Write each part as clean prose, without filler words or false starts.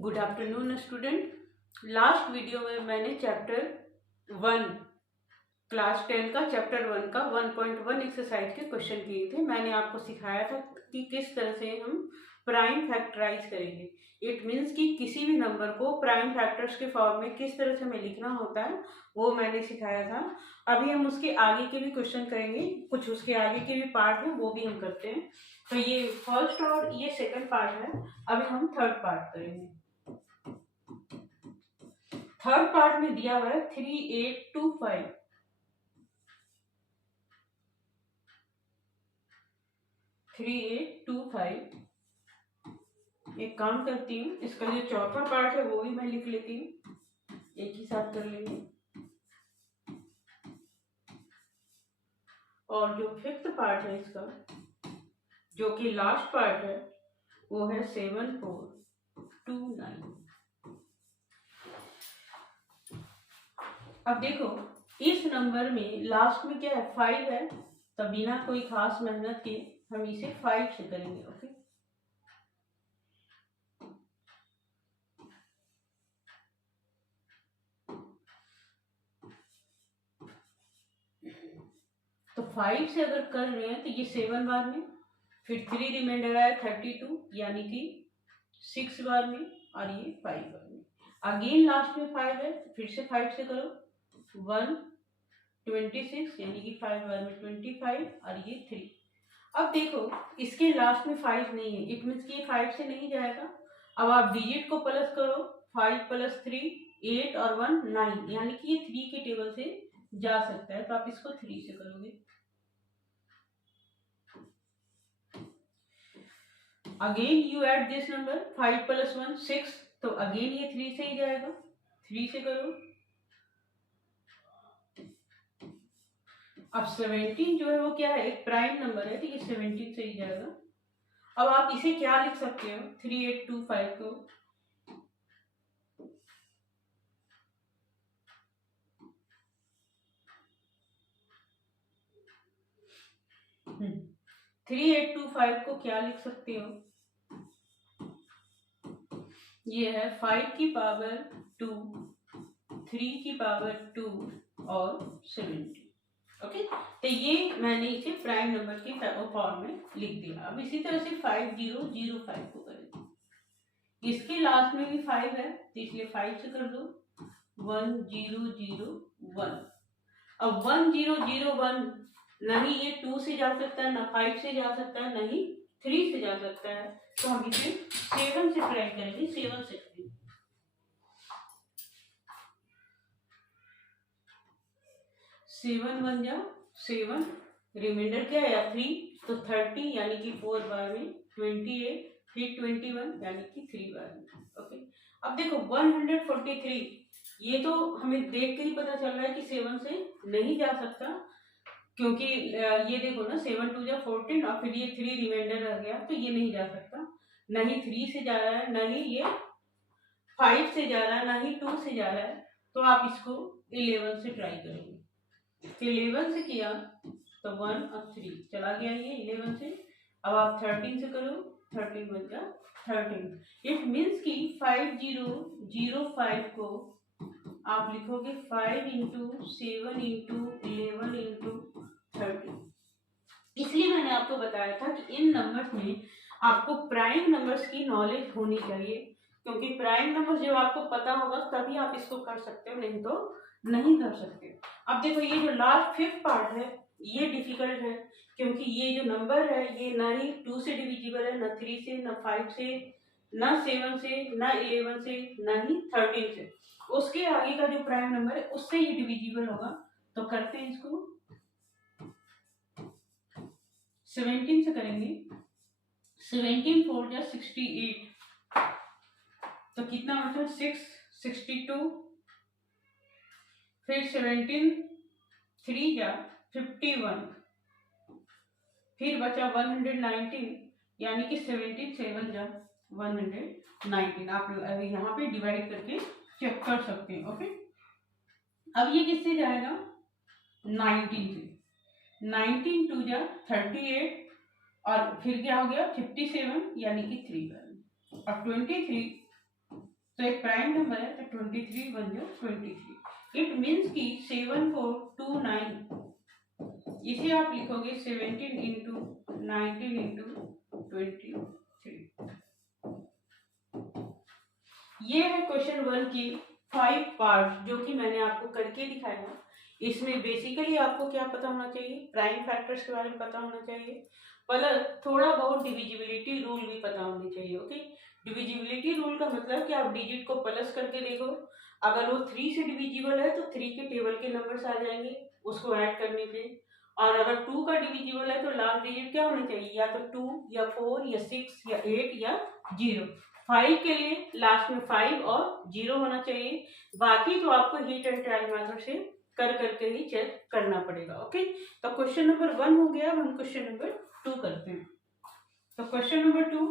Good afternoon student. Last video में मैंने chapter 1 class 10 का चैप्टर 1 का 1.1 एक्सरसाइज के क्वेश्चन किए थे। मैंने आपको सिखाया था कि किस तरह से हम प्राइम फैक्टराइज करेंगे। इट मीन्स कि किसी भी नंबर को प्राइम फैक्टर्स के फॉर्म में किस तरह से हमें लिखना होता है, वो मैंने सिखाया था। अभी हम उसके आगे के भी क्वेश्चन करेंगे, कुछ उसके आगे के भी पार्ट है वो भी हम करते हैं। तो ये फर्स्ट और ये सेकंड पार्ट है। अभी हम थर्ड पार्ट करेंगे। थर्ड पार्ट में दिया हुआ है 3825। 3825। एक काम करती हूँ, इसका जो चौथा पार्ट है वो भी मैं लिख लेती हूँ, एक ही साथ कर लेंगे। और जो फिफ्थ पार्ट है इसका, जो कि लास्ट पार्ट है, वो है 7429। अब देखो, इस नंबर में लास्ट में क्या है, 5 है, तो बिना कोई खास मेहनत के हम इसे 5 से करेंगे। ओके, तो 5 से अगर कर रहे हैं तो ये 7 बार में, फिर 3 रिमाइंडर आया 32 यानी कि 6 बार में, और ये 5 बार में। अगेन लास्ट में 5 है, फिर से 5 से करो, 126 यानी कि 5 बार में 25, और ये 3। अब देखो, इसके लास्ट में 5 नहीं है, इट मीन्स कि ये 5 से नहीं जाएगा। अब आप डिजिट को प्लस करो, 5 + 3 8 और 1 9, यानी कि ये 3 के टेबल से जा सकता है, तो आप इसको 3 से करोगे। Again you add this number, 5 + 1 6, तो अगेन ये 3 से ही जाएगा, 3 से करो। अब 17 जो है वो क्या है, एक प्राइम नंबर है, तो ये 17 से ही जाएगा। अब आप इसे क्या लिख सकते हो, 3825 को 3825 को क्या लिख सकते हो, ये है 5 की पावर 2, 3 की पावर 2 और 70। ओके, तो ये मैंने इसे प्राइम नंबर के फॉर्म में लिख दिया। अब इसी तरह से 5005 को करें, इसके लास्ट में भी 5 है, तो इसलिए 5 से कर दो, 1001। अब 1001 नहीं ये 2 से जा सकता है, ना 5 से जा सकता है, नहीं 3 से जा सकता है, तो हम इसे 7 से ट्राई करेंगे। 7 से करेंगे, 7 1 जा 7, रिमाइंडर क्या है 3, तो 30 यानी कि 4 बार में 28, फिर 21 यानी कि 3 बार में। ओके, अब देखो 143, ये तो हमें देख के ही पता चल रहा है कि 7 से नहीं जा सकता, क्योंकि ये देखो ना, 7 2 जा 14 और फिर ये 3 रिमाइंडर रह गया, तो ये नहीं जा सकता। नहीं 3 से जा रहा है, नहीं ये 5 से जा रहा है, नहीं 2 से जा रहा है, तो आप इसको 11 से ट्राई करोगे। 11 से किया तो 1 और 3 चला गया ये 11 से। अब आप 13 से करो, 13 बन गया 13। इट मीन्स कि 5005 को आप लिखोगे 5 × 7 × 11 × 13। इसलिए मैंने आपको बताया था कि इन नंबर्स में आपको प्राइम नंबर्स की नॉलेज होनी चाहिए, क्योंकि प्राइम नंबर्स जब आपको पता होगा तभी आप इसको कर सकते हो, नहीं तो नहीं कर सकते। अब देखो, ये जो लास्ट फिफ्थ पार्ट है ये डिफिकल्ट है, क्योंकि ये जो नंबर है ये ना ही 2 से डिविजिबल है, ना 3 से, ना 5 से, ना 7 से, ना 11 से, ना ही 13 से। उसके आगे का जो प्राइम नंबर है उससे ही डिविजिबल होगा। तो करते हैं इसको, 17 से करेंगे। 17 4 जा 68, तो कितना बचा 6 62, फिर 17 3 जा 51, फिर बचा 119, यानी कि 17 7 जा 119। आप यहाँ पे डिवाइड करके चेक कर सकते हैं। ओके, अब ये किससे जाएगा, 19 से। 19 2 जा 38, और फिर क्या हो गया 57 यानी कि 3 बार। अब 23 तो एक प्राइम नंबर है तो 23 बन जाओ 23। इट मीन्स कि 7429 इसे आप लिखोगे 17 इंटू 19 इंटू 23। ये है क्वेश्चन 1 की 5 पार्ट जो कि मैंने आपको करके दिखाया। इसमें बेसिकली आपको क्या पता होना चाहिए, प्राइम फैक्टर्स के बारे में पता होना चाहिए, प्लस थोड़ा बहुत डिविजिबिलिटी रूल भी पता होनी चाहिए। ओके, डिविजिबिलिटी रूल का मतलब कि आप डिजिट को प्लस करके देखो, अगर वो 3 से डिविजिबल है तो 3 के टेबल के नंबर्स आ जाएंगे उसको ऐड करने पे, और अगर 2 का डिविजिबल है तो लास्ट डिजिट क्या होना चाहिए, या तो 2 या 4 या 6 या 8 या 0। 5 के लिए लास्ट में 5 और 0 होना चाहिए। बाकी तो आपको हीट एंड ट्रायल मेथड से कर करके ही चेक करना पड़ेगा। ओके, तो क्वेश्चन नंबर 1 हो गया। हम क्वेश्चन नंबर 2 करते हैं। तो क्वेश्चन नंबर 2,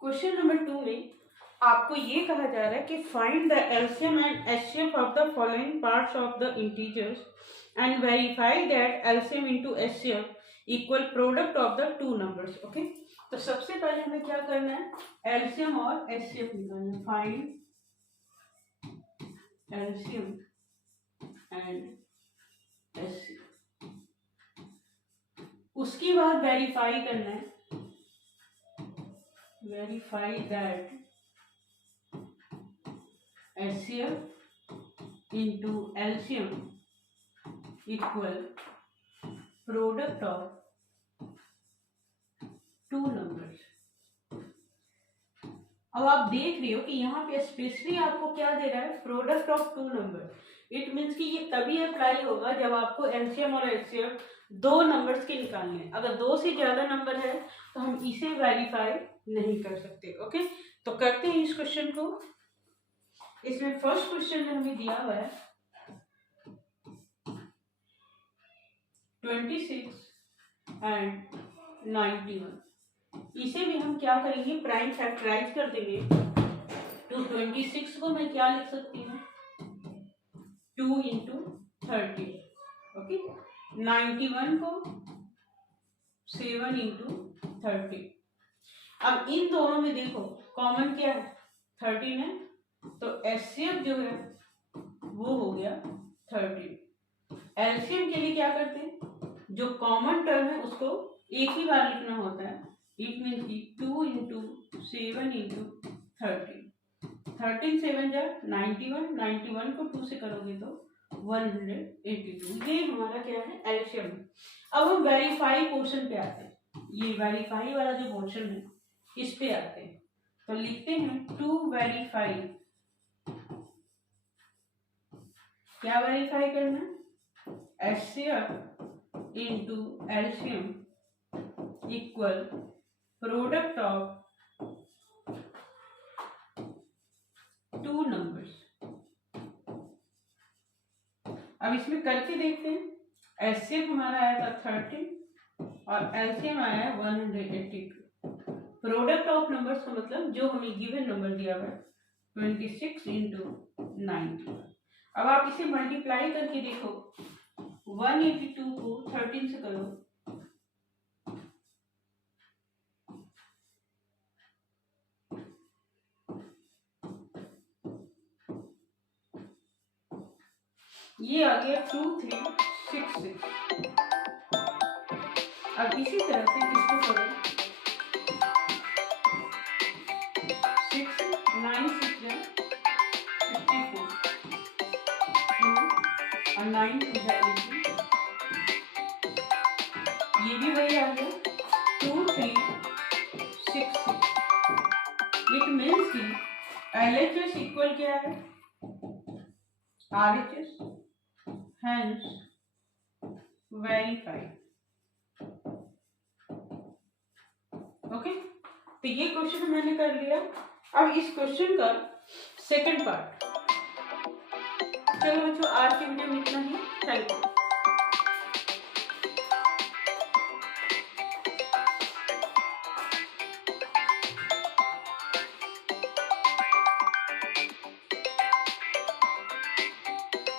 क्वेश्चन नंबर 2 में आपको ये कहा जा रहा है कि find the LCM and HCF of the following parts of the integers and verify that LCM into HCF equal product of the two numbers. Okay, तो सबसे पहले हमें क्या करना है, एलसीएम और एचसीएफ निकालना है। फाइंड एलसीएम एंड एचसीएफ, उसके बाद वेरीफाई करना है, verify that HCF into LCM equal product of two numbers। अब आप देख रहे हो कि यहाँ पे स्पेशली आपको क्या दे रहा है, product of two number. It means कि ये तभी अप्लाई होगा जब आपको एलसीएम और एचसीएफ दो नंबर्स के निकालने हैं। अगर दो से ज्यादा नंबर है तो हम इसे वेरीफाई नहीं कर सकते। ओके, तो करते हैं इस क्वेश्चन को। इसमें फर्स्ट क्वेश्चन में हमें दिया हुआ है 26 एंड 91। इसे भी हम क्या करेंगे, प्राइम फैक्टराइज कर देंगे। तो 26 को मैं क्या लिख सकती हूँ, 2 इंटू 30। ओके, 91 को 7 इंटू 30। अब इन दोनों में देखो कॉमन क्या है, 13 है, तो एचसीएफ जो है वो हो गया 13। एलसीएम के लिए क्या करते हैं, जो कॉमन टर्म है उसको एक ही बार लिखना होता है। इट मीन्स की 2 इंटू 7 इंटू 13। 13 7 जा 91, 91 को 2 से करोगे तो 182। ये हमारा क्या है, एलसीएम। अब हम वेरीफाई पोर्शन पे आते हैं। ये वेरीफाई वाला जो पोर्शन है इस पे आते हैं, तो लिखते हैं टू वेरीफाई। क्या वेरीफाई करना है, HCF into LCM equal product of two numbers. अब इसमें करके देखते हैं। HCF हमारा आया था 13 और एलसीएम आया है 182। प्रोडक्ट ऑफ नंबर्स का मतलब जो हमें गिवन नंबर दिया हुआ है 26 इंटू 91। अब आप इसे मल्टीप्लाई करके देखो, 182 को 13 से करो, ये आ गया 2366। अब इसी तरह से इसको करो, 6 9 6 54 और 9 ये भी वही आ गया 2366। इट मीन्स कि LHS इक्वल क्या है, RHS, hence verified। ओके, तो ये क्वेश्चन मैंने कर लिया। अब इस क्वेश्चन का सेकंड पार्ट। चलो बच्चों, आज की वीडियो में इतना ही। Thank you.